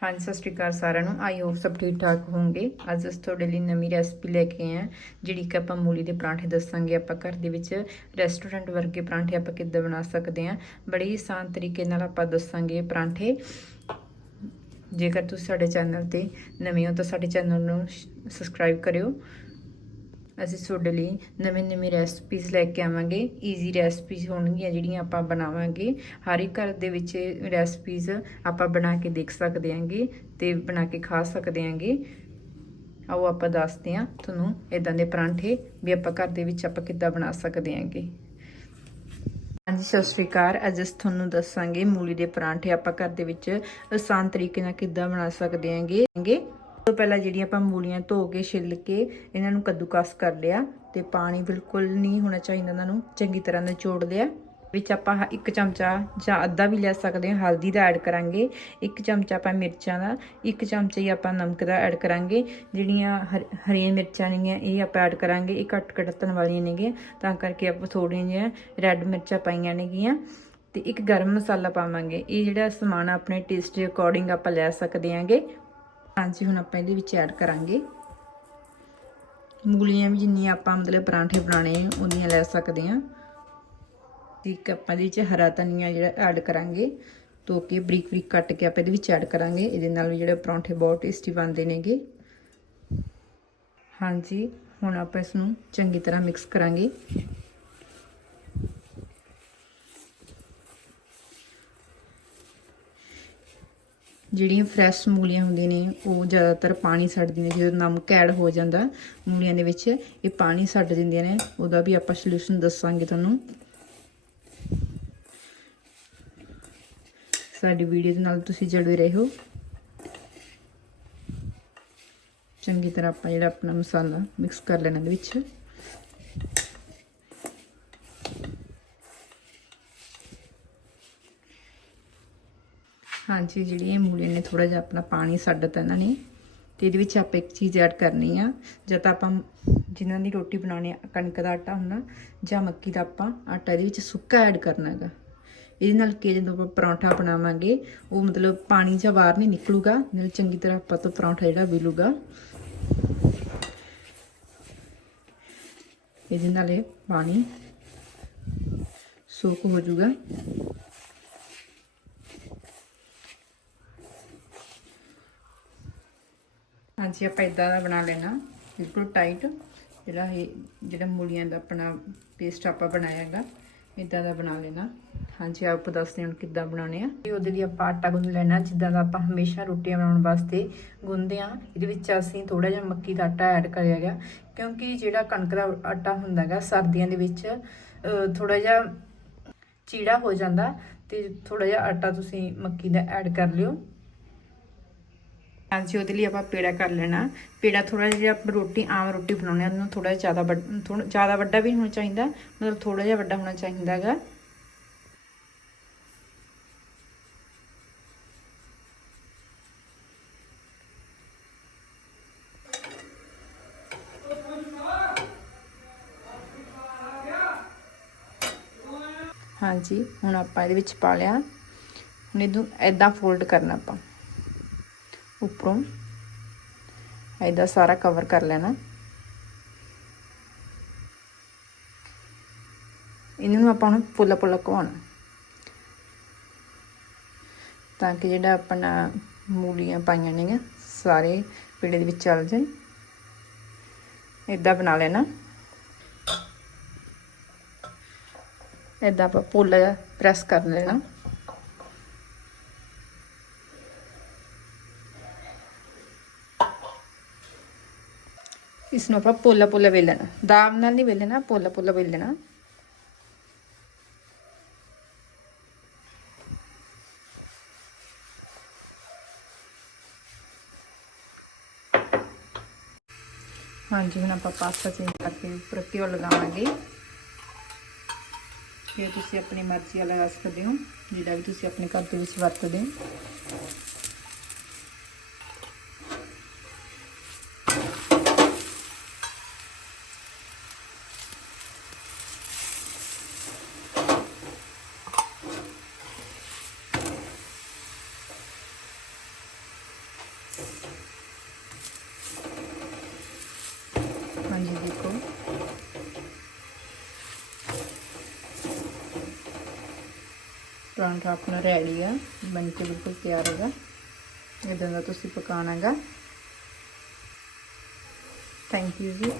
ਹਾਂਜੀ, ਸਤਿ ਸ਼੍ਰੀ ਅਕਾਲ ਸਾਰਿਆਂ ਨੂੰ। ਆਈ ਹੋਪ ਸਭ ਠੀਕ ਠਾਕ ਹੋਵੋਗੇ ਅੱਜ ਅਸੀਂ ਤੁਹਾਡੇ ਲਈ ਨਵੀਂ ਰੈਸਪੀ ਲੈ ਕੇ ਆਏ ਹਾਂ, ਜਿਹੜੀ ਕਿ ਆਪਾਂ ਮੂਲੀ ਦੇ ਪਰਾਂਠੇ ਦੱਸਾਂਗੇ। ਆਪਾਂ ਘਰ ਦੇ ਵਿੱਚ ਰੈਸਟੋਰੈਂਟ ਵਰਗੇ ਪਰਾਂਠੇ ਆਪਾਂ ਕਿੱਦਾਂ ਬਣਾ ਸਕਦੇ ਹਾਂ। ਬੜੇ ਹੀ ਆਸਾਨ ਤਰੀਕੇ ਨਾਲ ਆਪਾਂ ਦੱਸਾਂਗੇ ਪਰਾਂਠੇ। ਜੇਕਰ ਤੁਸੀਂ ਸਾਡੇ ਚੈਨਲ ਤੇ ਨਵੇਂ ਹੋ ਤਾਂ ਸਾਡੇ ਚੈਨਲ ਨੂੰ ਸਬਸਕ੍ਰਾਈਬ ਕਰਿਓ। ਅਸੀਂ ਤੁਹਾਡੇ ਲਈ ਨਵੇਂ ਨਵੇਂ ਰੈਸਪੀਜ਼ ਲੈ ਕੇ ਆਵਾਂਗੇ। ਈਜ਼ੀ ਰੈਸਪੀਜ਼ ਹੋਣਗੀਆਂ ਜਿਹੜੀਆਂ ਆਪਾਂ ਬਣਾਵਾਂਗੇ। ਹਰ ਇੱਕ ਘਰ ਦੇ ਵਿੱਚ ਰੈਸਪੀਜ਼ ਆਪਾਂ ਬਣਾ ਕੇ ਦੇਖ ਸਕਦੇ ਆਂਗੇ ਤੇ ਬਣਾ ਕੇ ਖਾ ਸਕਦੇ ਆਂਗੇ। ਆਓ ਆਪਾਂ ਦੱਸਦੇ ਹਾਂ ਤੁਹਾਨੂੰ ਇਦਾਂ ਦੇ ਪਰਾਂਠੇ ਵੀ ਆਪਾਂ ਘਰ ਦੇ ਵਿੱਚ ਆਪਾਂ ਕਿੱਦਾਂ ਬਣਾ ਸਕਦੇ ਆਂਗੇ। ਹਾਂਜੀ, ਸਤਿ ਸ਼੍ਰੀ ਅਕਾਲ। ਅੱਜ ਅਸੀਂ ਤੁਹਾਨੂੰ ਦੱਸਾਂਗੇ ਮੂਲੀ ਦੇ ਪਰਾਂਠੇ ਆਪਾਂ ਘਰ ਦੇ ਵਿੱਚ ਆਸਾਨ ਤਰੀਕੇ ਨਾਲ ਕਿੱਦਾਂ ਬਣਾ ਸਕਦੇ ਆਂਗੇ। ਤੋਂ ਪਹਿਲਾਂ ਜਿਹੜੀਆਂ ਆਪਾਂ ਮੂਲੀਆਂ ਧੋ ਕੇ, ਛਿੱਲ ਕੇ ਇਹਨਾਂ ਨੂੰ ਕੱਦੂਕਸ ਕਰ ਲਿਆ ਤੇ ਪਾਣੀ ਬਿਲਕੁਲ ਨਹੀਂ ਹੋਣਾ ਚਾਹੀਦਾ ਇਹਨਾਂ ਨੂੰ, ਚੰਗੀ ਤਰ੍ਹਾਂ ਨਿਚੋੜ ਲਿਆ। ਵਿੱਚ ਆਪਾਂ ਹ- ਇੱਕ ਚਮਚਾ ਜਾਂ ਅੱਧਾ ਵੀ ਲੈ ਸਕਦੇ ਹਾਂ, ਹਲਦੀ ਦਾ ਐਡ ਕਰਾਂਗੇ। ਇੱਕ ਚਮਚਾ ਆਪਾਂ ਮਿਰਚਾਂ ਦਾ, ਇੱਕ ਚਮਚਾ ਹੀ ਆਪਾਂ ਨਮਕ ਦਾ ਐਡ ਕਰਾਂਗੇ। ਜਿਹੜੀਆਂ ਹਰ- ਹਰੀਆਂ ਮਿਰਚਾਂ ਨੇਗੀਆਂ, ਇਹ ਆਪਾਂ ਐਡ ਕਰਾਂਗੇ। ਇਹ ਕੱਟ ਕੜਤਨ ਵਾਲੀਆਂ ਨੇਗੀਆਂ, ਤਾਂ ਕਰਕੇ ਆਪਾਂ ਥੋੜੀਆਂ ਜਿਹੀਆਂ ਰੈੱਡ ਮਿਰਚਾਂ ਪਾਈਆਂ ਨੇਗੀਆਂ। ਤੇ ਇੱਕ ਗਰਮ ਮਸਾਲਾ ਪਾਵਾਂਗੇ। ਇਹ ਜਿਹੜਾ ਸਮਾਨ ਆ ਆਪਣੇ ਟੇਸਟ ਦੇ ਅਕੋਰਡਿੰਗ ਆਪਾਂ ਲੈ ਸਕਦੇ ਹਾਂਗੇ। ਹਾਂਜੀ, ਹੁਣ ਆਪਾਂ ਇਹਦੇ ਵਿੱਚ ਐਡ ਕਰਾਂਗੇ। ਮੂਲੀਆਂ ਵੀ ਜਿੰਨੀਆਂ ਆਪਾਂ ਮਤਲਬ ਪਰਾਂਠੇ ਬਣਾਣੇ ਉਹਦੀਆਂ ਲੈ ਸਕਦੇ ਹਾਂ। ਇੱਕ ਆਪਾਂ ਇਹਦੇ ਵਿੱਚ ਹਰਾ ਧਨੀਆ ਜਿਹੜਾ ਐਡ ਕਰਾਂਗੇ ਧੋ ਕੇ ਬਰੀਕ ਬਰੀਕ ਕੱਟ ਕੇ ਆਪਾਂ ਇਹਦੇ ਵਿੱਚ ਐਡ ਕਰਾਂਗੇ। ਇਹਦੇ ਨਾਲ ਵੀ ਜਿਹੜੇ ਪਰੌਂਠੇ ਬਹੁਤ ਟੇਸਟੀ ਬਣਦੇ ਨੇਗੇ। ਹਾਂਜੀ, ਹੁਣ ਆਪਾਂ ਇਸ ਨੂੰ ਚੰਗੀ ਤਰ੍ਹਾਂ ਮਿਕਸ ਕਰਾਂਗੇ। ਜਿਹੜੀਆਂ ਫਰੈਸ਼ ਮੂਲੀਆਂ ਹੁੰਦੀਆਂ ਨੇ, ਉਹ ਜ਼ਿਆਦਾਤਰ ਪਾਣੀ ਛੱਡਦੀਆਂ ਨੇ। ਜਦੋਂ ਨਮਕ ਐਡ ਹੋ ਜਾਂਦਾ ਮੂਲੀਆਂ ਦੇ ਵਿੱਚ, ਇਹ ਪਾਣੀ ਛੱਡ ਦਿੰਦੀਆਂ ਨੇ। ਉਹਦਾ ਵੀ ਆਪਾਂ ਸੋਲੂਸ਼ਨ ਦੱਸਾਂਗੇ ਤੁਹਾਨੂੰ। ਸਾਡੀ ਵੀਡੀਓ ਦੇ ਨਾਲ ਤੁਸੀਂ ਜੁੜੇ ਰਹੋ। ਚੰਗੀ ਤਰ੍ਹਾਂ ਆਪਾਂ ਜਿਹੜਾ ਆਪਣਾ ਮਸਾਲਾ ਮਿਕਸ ਕਰ ਲੈਣਾ ਇਹਦੇ ਵਿੱਚ। ਹਾਂਜੀ, ਜਿਹੜੀ ਇਹ ਮੂਲੀਆਂ ਨੇ ਥੋੜਾ ਜਿਹਾ ਆਪਣਾ ਪਾਣੀ ਛੱਡਤਾ ਇਹਨਾਂ ਨੇ, ਤੇ ਇਹਦੇ ਵਿੱਚ ਆਪਾਂ ਇੱਕ ਚੀਜ਼ ਐਡ ਕਰਨੀ ਆ, ਜਾਂ ਤਾਂ ਆਪਾਂ ਜਿਨ੍ਹਾਂ ਦੀ ਰੋਟੀ ਬਣਾਉਣੀ ਆ, ਕਣਕ ਦਾ ਆਟਾ ਹੁੰਦਾ, ਜਾਂ ਮੱਕੀ ਦਾ ਆਪਾਂ ਆਟਾ ਇਹਦੇ ਵਿੱਚ ਸੁੱਕਾ ਐਡ ਕਰਨਾ ਹੈਗਾ। ਇਹਦੇ ਨਾਲ ਕਿ ਜਦੋਂ ਆਪਾਂ ਪਰੌਂਠਾ ਬਣਾਵਾਂਗੇ, ਉਹ ਮਤਲਬ ਪਾਣੀ ਜਾਂ ਬਾਹਰ ਨਹੀਂ ਨਿਕਲੂਗਾ, ਨਾਲ ਚੰਗੀ ਤਰ੍ਹਾਂ ਆਪਾਂ ਤੋਂ ਪਰੌਂਠਾ ਜਿਹੜਾ ਮਿਲੂਗਾ ਇਹਦੇ ਨਾਲ ਇਹ ਪਾਣੀ ਸੋਕ ਹੋ ਜਾਊਗਾ। ਹਾਂਜੀ, ਆਪਾਂ ਇਦਾਂ ਦਾ ਬਣਾ ਲੈਣਾ। ਬਿਲਕੁਲ ਟਾਈਟ ਜਿਹੜਾ ਇਹ, ਜਿਹੜਾ ਮੂਲੀਆਂ ਦਾ ਆਪਣਾ ਪੇਸਟ ਆਪਾਂ ਬਣਾਇਆ ਹੈਗਾ ਇਦਾਂ ਦਾ ਬਣਾ ਲੈਣਾ। ਹਾਂਜੀ, ਆਪ ਦੱਸਦੇ ਹਾਂ ਕਿੱਦਾਂ ਬਣਾਉਣੇ ਆ। ਤੇ ਉਹਦੇ ਲਈ ਆਪਾਂ ਆਟਾ ਗੁੰਨ ਲੈਣਾ, ਜਿੱਦਾਂ ਦਾ ਆਪਾਂ ਹਮੇਸ਼ਾ ਰੋਟੀਆਂ ਬਣਾਉਣ ਵਾਸਤੇ ਗੁੰਨਦੇ ਆ ਇਹਦੇ ਵਿੱਚ ਅਸੀਂ ਥੋੜਾ ਜਿਹਾ ਮੱਕੀ ਦਾ ਆਟਾ ਐਡ ਕਰਿਆ ਗਿਆ ਕਿਉਂਕਿ ਜਿਹੜਾ ਕਣਕ ਦਾ ਆਟਾ ਹੁੰਦਾ ਹੈਗਾ, ਸਰਦੀਆਂ ਦੇ ਵਿੱਚ ਥੋੜਾ ਜਿਹਾ ਚੀੜਾ ਹੋ ਜਾਂਦਾ, ਤੇ ਥੋੜਾ ਜਿਹਾ ਆਟਾ ਤੁਸੀਂ ਮੱਕੀ ਦਾ ਐਡ ਕਰ ਲਿਓ। ਹਾਂਜੀ ਉਹਦੇ ਲਈ ਆਪਾਂ ਪੇੜਾ ਕਰ ਲੈਣਾ। ਪੇੜਾ ਥੋੜਾ ਜਿਹਾ ਆਪਾਂ ਰੋਟੀ, ਆਮ ਰੋਟੀ ਬਣਾਉਣੇ ਉਹਨੂੰ ਥੋੜਾ ਜ਼ਿਆਦਾ ਥੋੜਾ ਜ਼ਿਆਦਾ ਵੱਡਾ ਵੀ ਹੋਣਾ ਚਾਹੀਦਾ, ਮਤਲਬ ਥੋੜਾ ਜਿਹਾ ਵੱਡਾ ਹੋਣਾ ਚਾਹੀਦਾ ਹੈਗਾ। ਹਾਂਜੀ ਹੁਣ ਆਪਾਂ ਇਹਦੇ ਵਿੱਚ ਪਾ ਲਿਆ। ਹੁਣ ਇਹਨੂੰ ਐਦਾਂ ਫੋਲਡ ਕਰਨਾ ਆਪਾਂ। ਉੱਪਰੋਂ। ਐਦਾਂ ਸਾਰਾ ਕਵਰ ਕਰ ਲੈਣਾ। ਇਹਨਾਂ ਨੂੰ ਆਪਾਂ ਨੂੰ ਪੁੱਲਾ ਪੁੱਲਾ ਘਵਾਉਣਾ ਤਾਂ ਕਿ ਜਿਹੜਾ ਆਪਣਾ ਮੂਲੀਆਂ ਪਾਈਆਂ ਨੇਗੀਆਂ, ਸਾਰੇ ਪੀੜੇ ਦੇ ਵਿੱਚ ਚਲ ਜਾਣ। ਇਦਾਂ ਬਣਾ ਲੈਣਾ। ਇਦਾਂ ਆਪਾਂ ਪੁੱਲਾ ਪ੍ਰੈਸ ਕਰ ਲੈਣਾ। ਇਸ ਨੂੰ ਆਪਾਂ ਪੋਲਾ ਪੋਲਾ ਵੇਲਣਾ ਦਾਬ ਨਾਲ ਨਹੀਂ ਵੇਲਣਾ ਪੋਲਾ ਪੋਲਾ ਵੇਲਣਾ ਹਾਂਜੀ ਹੁਣ ਆਪਾਂ ਪਾਸਤਾ ਚੇਂਜ ਕਰਕੇ ਉੱਪਰ ਘਿਓ ਲਗਾਵਾਂਗੇ ਫਿਰ ਤੁਸੀਂ ਆਪਣੀ ਮਰਜ਼ੀ ਵਾਲਾ ਲਗਾ ਸਕਦੇ ਹੋ ਜਿਹੜਾ ਵੀ ਤੁਸੀਂ ਆਪਣੇ ਘਰ ਦੇ ਵਿੱਚ ਵਰਤਦੇ ਹੋ ਹਾਂਜੀ ਦੇਖੋ ਪਰਾਂਠਾ ਆਪਣਾ ਰੈਡੀ ਆ, ਬਣ ਕੇ ਬਿਲਕੁਲ ਤਿਆਰ ਹੈਗਾ। ਇਦਾਂ ਦਾ ਤੁਸੀਂ ਪਕਾਣਾ ਹੈਗਾ। ਥੈਂਕ ਯੂ ਜੀ।